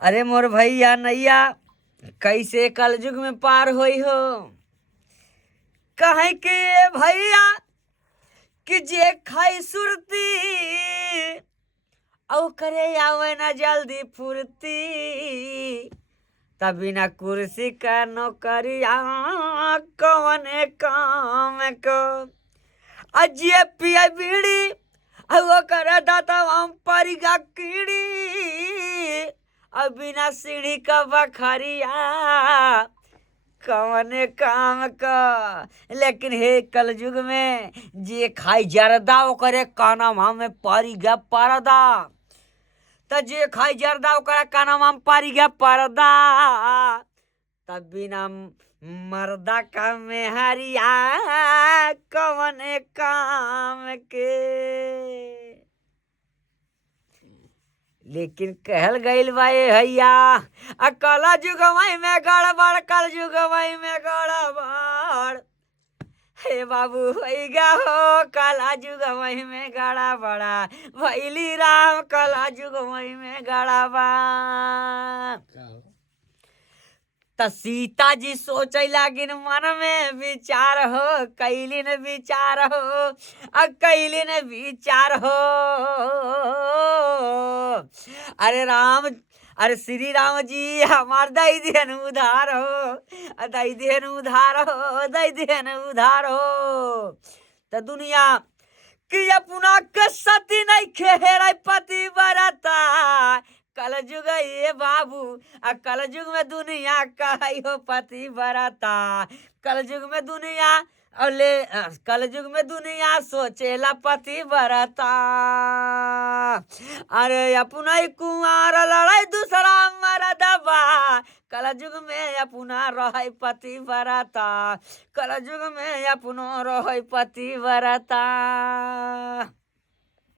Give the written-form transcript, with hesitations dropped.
अरे मोर भैया नैया कैसे कलयुग में पार होई हो। कहे कि ये भैया कि जे खाई सुरती औ करे आवे ना जल्दी फुर्ती तभी ना कुर्सी का नौकरिया कौन काम को अजिए पिया बीड़ी वो करे दाता हम परिगा कीड़ी अब बिना सीढ़ी का बखरिया कौन काम का। लेकिन हे कलयुग में जे खाई जरदा ओकरे कानमा में पारी गया परदा त जे खाई जरदा ओकरा कानमा में पारी गया परदा तब बिना मर्दा का मेहरिया कौन काम के। लेकिन कहल गईल बा ए भैया कला जुगमई में गड़बड़ कल जुगमई में गड़बड़ हे बाबू भैया हो कला जुगमई में गड़बड़ा भैली राम कला जुगमई में गड़बड़। त सीता जी सोचे लागिन मन में विचार हो कैलिन विचार हो कैलिन विचार हो। अरे श्री राम जी हमार दई दिहन उधार हो दई दिहन उधार हो दई दिहन उधार हो। त दुनिया कि अपना के सती नहीं खेर पति बरता कलयुग ये बाबू कलयुग में दुनिया कही हो पति बरता कलयुग में दुनिया कलयुग में दुनिया सोचेला पति बरता। अरे अपना ही कुंवार लड़ाई दूसरा मरदबा कलयुग में अपना रह पति बरता कलयुग में अपनो रह पति बरता।